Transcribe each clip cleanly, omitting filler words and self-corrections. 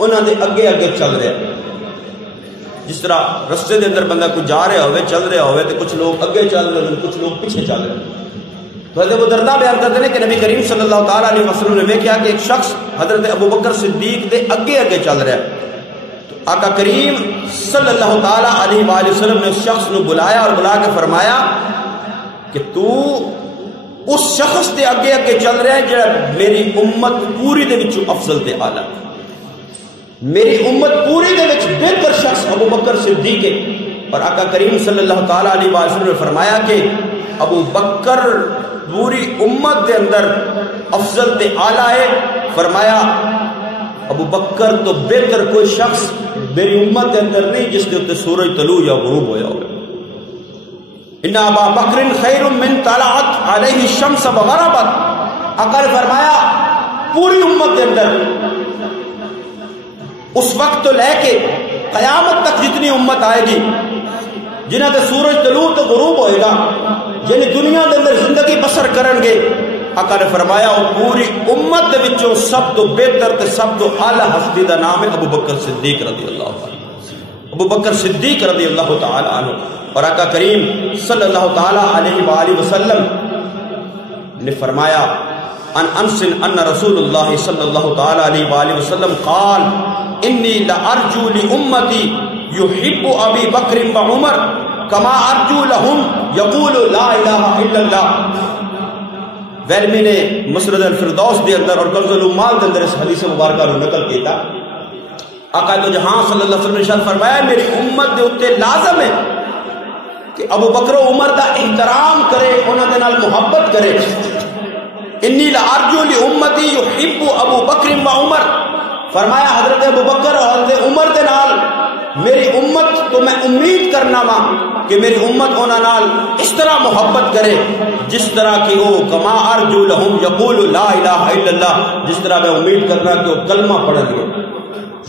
انہوں نے اگے اگے چل رہا. جس طرح رستے دے اندر بندہ کوئی جا رہا ہوئے چل رہا ہوئے تو کچھ لوگ اگے چل رہے ہیں کچھ لوگ پیچھے چل رہے ہیں. تو حضرت ابو درداء بیان کرتے ہیں کہ نبی کریم صلی اللہ تعالیٰ علیہ وسلم نے دیکھا کہ ایک شخص حضرت ابو بکر صدیق دے اگے اگے چل رہا ہے. تو آقا کریم صلی اللہ تعالیٰ علیہ وآلہ وسلم نے اس شخص کو بلایا اور بلا کے فرمایا کہ تو اس شخص دے اگے اگے چل رہا ہے جڑا میری امت پوری دے وچوں افضل تے اعلیٰ. میری امت پوری دے وچ بہتر شخص ابو بکر صدیق ہے. اور آقا کریم صلی اللہ تعالیٰ علیہ وآلہ وسلم نے فرمایا کہ ابو بکر پوری امت دے اندر افضل تے اعلیٰ ہے. فرمایا ابو بکر تو بہتر کوئی شخص میری امت دے اندر نہیں جس کے اوپر سورج طلوع یا غروب ہویا ہوگا. ان ابا بکر خیر من طلعت علیہ الشمس وغربت. آقا نے فرمایا پوری امت دے اندر اس وقت تو لے کے قیامت تک جتنی امت آئے گی جنہ تے سورج طلوع تو غروب ہوئے گا یعنی دنیا دے اندر زندگی بسر کرن گے. آقا نے فرمایا وہ پوری امت دے وچوں سب تو بہتر تے سب تو اعلی ہستی دا نام ہے ابو بکر صدیق رضی اللہ عنہ. ابو بکر صدیق رضی اللہ تعالی عنہ. اور آقا کریم صلی اللہ تعالی علیہ وآلہ وسلم نے فرمایا ان انس ان رسول اللہ صلی اللہ تعالی علیہ وآلہ وسلم قال انی لارجو لامتی يحب ابی بکر وعمر کما ارجو لهم یقول لا الہ الا اللہ. ویلمی نے مسرد الفردوس دے اندر اور کنز العمال دے اندر اس حدیث مبارکہ کو نقل کیتا. آقا تو جہاں صلی اللہ علیہ وسلم نے ارشاد فرمایا میری امت دے اوتے لازم ہے کہ ابو بکر و عمر دا احترام کرے انہاں دے نال محبت کرے. انی لارجو لامتی يحب ابو بکر وعمر. فرمایا حضرت ابو بکر اور حضرت عمر دے نال میری امت تو میں امید کرنا وا کہ میری امت انہاں نال اس طرح محبت کرے جس طرح کہ وہ کما ارجو لهم یقول لا الہ الا اللہ جس طرح میں امید کرنا کہ وہ کلمہ پڑھیں گے.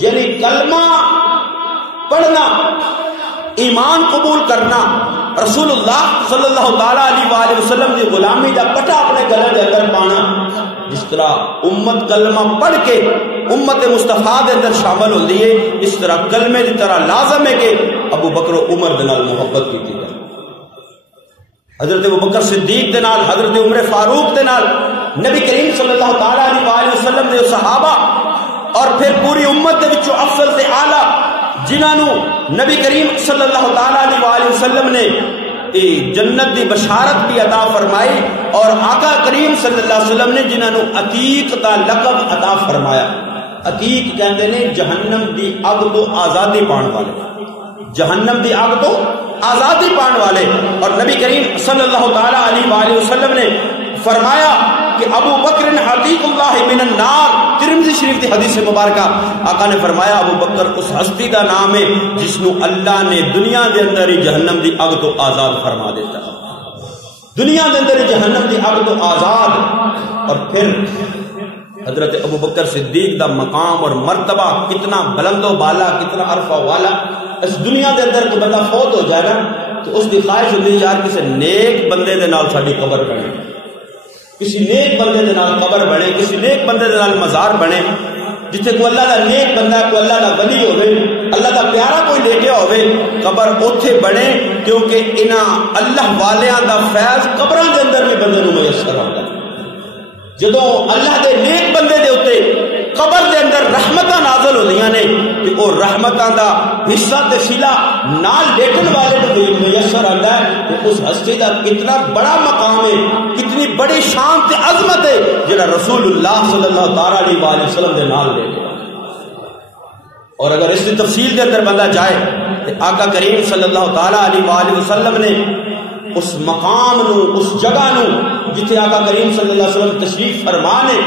یعنی کلمہ پڑھنا ایمان قبول کرنا رسول اللہ صلی اللہ تعالیٰ علیہ وآلہ وسلم کی غلامی دا پٹا اپنے گلے کے اندر پانا. جس طرح امت کلمہ پڑھ کے امت مصطفیٰ دے اندر شامل ہوتی ہے اس طرح کلمے کی طرح لازم ہے کہ ابو بکر و عمر دے نال محبت کی جائے. حضرت ابو بکر صدیق دے نال حضرت عمر فاروق دے نال نبی کریم صلی اللہ تعالیٰ علیہ وآلہ وسلم دے صحابہ اور پھر پوری امت دے وچوں افضل سے اعلیٰ جنہوں نبی کریم صلی اللہ تعالیٰ علیہ وآلہ وسلم نے جنت دی بشارت بھی عطا فرمائی اور آقا کریم صلی اللہ علیہ وسلم نے جنہوں عتیق دا لقب عطا فرمایا. عتیق کہندے نے جہنم دی اگ تو آزادی پان والے. جہنم دی اگ تو آزادی پان والے. اور نبی کریم صلی اللہ تعالیٰ علیہ وآلہ وسلم نے فرمایا کہ ابو بکر عتیق اللہ من النار. ترمذی شریف دی حدیث مبارکہ آقا نے فرمایا ابو بکر اس ہستی دا نام ہے جس نو اللہ نے دنیا دے اندر ہی جہنم دی اگ تو آزاد فرما دیتا. دنیا دے اندر ہی جہنم دی اگ تو آزاد. اور پھر حضرت ابو بکر صدیق دا مقام اور مرتبہ کتنا بلند و بالا کتنا عرفہ والا. اس دنیا دے اندر کوئی بندہ فوت ہو جائے گا تو اس کی خواہش ہوتی ہے یار کسی نیک بندے دے نال ساری قبر بنے کسی نیک بندے دے نال قبر بنے کسی نیک بندے دے نال مزار بنے جتھے کوئی اللہ دا نیک بندہ کوئی اللہ دا ولی ہوئے اللہ دا پیارا کوئی لیٹیا ہوئے قبر اوتھے بنے کیونکہ انہاں اللہ والیاں دا فیض قبراں دے اندر بھی بندے نوں میسر ہوندا ہے. جدوں اللہ دے نیک بندے دے اوتے قبر دے اندر رحمتاں نازل ہوندیاں نے کہ او رحمتاں دا حصہ تے صلہ نال لیٹن والے نوں میسر آندا ہے. کہ اس ہستی دا کتنا بڑا مقام ہے کتنی بڑی شان تے عظمت ہے جڑا رسول اللہ صلی اللہ تعالی علیہ وآلہ وسلم دے نال لیٹے. اور اگر اس کی تفصیل دے اندر بندہ جائے تو آقا کریم صلی اللہ تعالی علیہ وآلہ وسلم نے اس مقام نو اس جگہ نو جتھے آقا کریم صلی اللہ علیہ وسلم تشریف فرمانے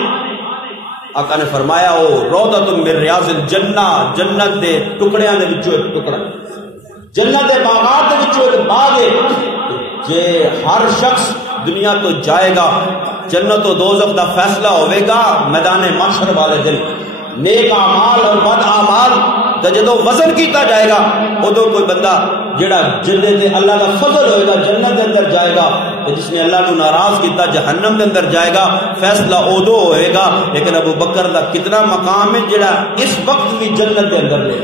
آقا نے فرمایا او روضۃ من ریاض الجنہ جنت دے ٹکڑیاں دے وچوں ایک ٹکڑا جنت دے باغات دے وچوں ایک باغ ہے. جے ہر شخص دنیا تو جائے گا جنت و دوزخ دا فیصلہ ہوئے گا میدان محشر والے دن. نیک اعمال اور بد اعمال دا جدوں وزن کیتا جائے گا ادو کوئی بندہ جڑا جنت دے اللہ دا فضل ہوئے گا جنت دے اندر جائے گا تو جس نے اللہ نو ناراض کیتا جہنم دے اندر جائے گا، فیصلہ ادو ہوئے گا۔ لیکن ابو بکر دا کتنا مقام ہے جڑا اس وقت بھی جنت دے اندر لے،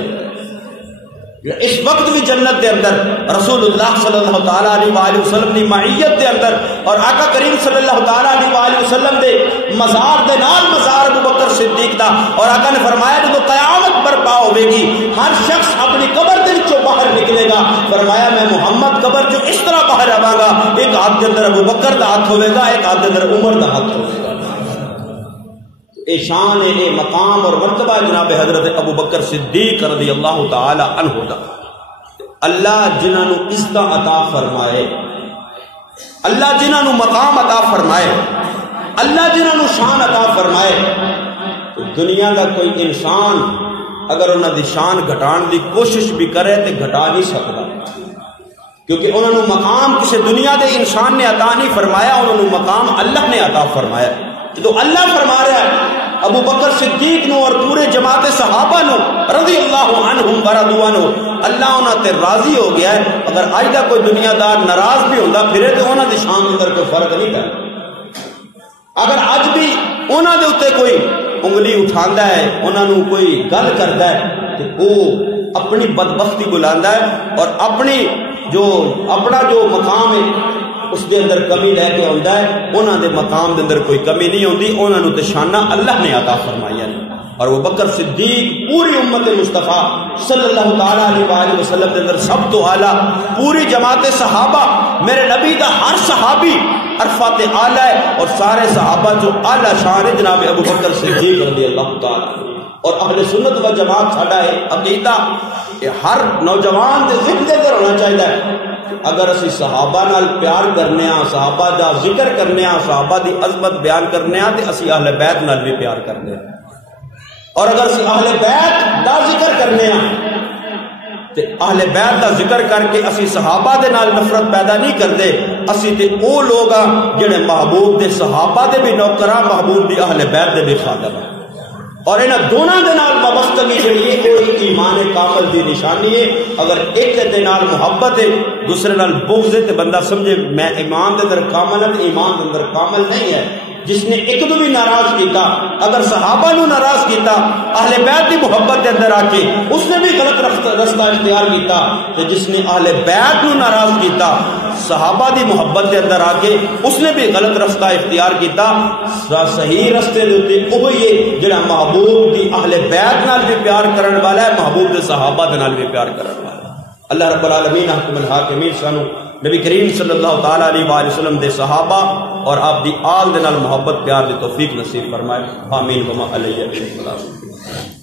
اس وقت بھی جنت دے اندر رسول اللہ صلی اللہ تعالیٰ علیہ وآلہ وسلم دی معیت دے اندر، اور آقا کریم صلی اللہ تعالیٰ علیہ وآلہ وسلم دے مزار دے نال مزار ابو بکر صدیق دا، اور آقا نے فرمایا جب قیامت برپا ہوے گی ہر شخص اپنی قبر دے وچوں باہر نکلے گا، فرمایا میں محمد قبر جو اس طرح باہر آواں گا، ایک ہاتھ دے اندر ابو بکر دا ہاتھ ہوے گا، ایک ہاتھ دے اندر عمر دا ہاتھ ہوے گا۔ اے شان اے مقام اور مرتبہ جناب حضرت ابو بکر صدیق رضی اللہ تعالی عنہ دا۔ اللہ جنہاں نو عزت عطا فرمائے، اللہ جنہاں نو مقام عطا فرمائے، اللہ جنہاں نو شان عطا فرمائے، تو دنیا دا کوئی انسان اگر انہاں دی شان گھٹان دی کوشش بھی کرے تے گھٹا نہیں سکتا، کیونکہ انہاں نو مقام کسی دنیا دے انسان نے عطا نہیں فرمایا، انہاں نو مقام اللہ نے عطا فرمایا۔ تو اللہ فرما رہا ہے ابو بکر صدیق نو اور پورے جماعت صحابہ نو رضی اللہ عنہم ورضوا عنہ، اللہ انہاں تے راضی ہو گیا ہے۔ اگر اج دا کوئی دنیا دار ناراض بھی ہوندا پھرے تو انہاں دی شان اندر کوئی فرق نہیں پیندا۔ اگر اج بھی انہاں دے اوتے کوئی انگلی اٹھاندا ہے، انہاں نو کوئی گل کردا ہے، تو وہ اپنی بدبختی بلاندا ہے اور اپنا جو مقام ہے اس دے اندر کمی لے کے آندا ہے، انہاں دے مقام دے اندر کوئی کمی نہیں ہوندی، انہاں نو تے شاناں اللہ نے عطا فرمائی ہیں۔ اور وہ بکر صدیق پوری امت مصطفیٰ صلی اللہ تعالی علیہ وآلہ وسلم دے اندر سب تو اعلیٰ، پوری جماعت صحابہ، میرے نبی دا ہر صحابی عرفات اعلیٰ ہے، اور سارے صحابہ جو اعلیٰ شان ہے جناب ابو بکر صدیق رضی اللہ تعالی۔ اور اہل سنت و جماعت ساڈا ہے عقیدہ، ہر نوجوان دے ذہن دے اندر ہونا چاہیے اگر اسی صحابہ نال پیار کرنے ہاں، صحابہ دا ذکر کرنے ہاں، صحابہ دی عظمت بیان کرنے ہاں، تے اسی اہل بیت نال بھی پیار کرنے ہاں، اور اگر اسی اہل بیت دا ذکر کرنے ہاں تے اہل بیت دا ذکر کر کے اسی صحابہ دے نال نفرت پیدا نہیں کردے، اسی تے او لوگ ہاں جڑے محبوب دے صحابہ دے بھی نوکراں، محبوب دی اہل بیت دے بھی خادم ہیں۔ اور انہاں دونوں دے نال وابستگی جڑی ہے وہ ایمان کامل دی نشانی ہے۔ اگر ایک دے نال محبت ہے دوسرے نال بغض ہے تے بندہ سمجھے میں ایمان دے اندر کامل ہے، ایمان دے اندر کامل نہیں ہے۔ جس نے ایک دو بھی ناراض کیتا، اگر صحابہ نو ناراض کیتا اہل بیت دی محبت دے اندر آ کے اس نے بھی غلط رستہ اختیار کیتا، تے جس نے اہل بیت نو ناراض کیتا صحابہ دی محبت دے اندر آ کے اس نے بھی غلط رستہ اختیار کیتا۔ صحیح رستے دے اوتے وہی ہے جڑا محبوب دی اہل بیت نال بھی پیار کرن والا ہے، محبوب دے صحابہ دے نال بھی پیار کرن والا ہے۔ اللہ رب العالمین حکم الحاکمین سانو نبی کریم صلی اللہ تعالی علیہ وآلہ وسلم دے صحابہ اور آپ دی آل دے نال محبت پیار دی توفیق نصیب فرمائے، آمین وما علیہ السلام۔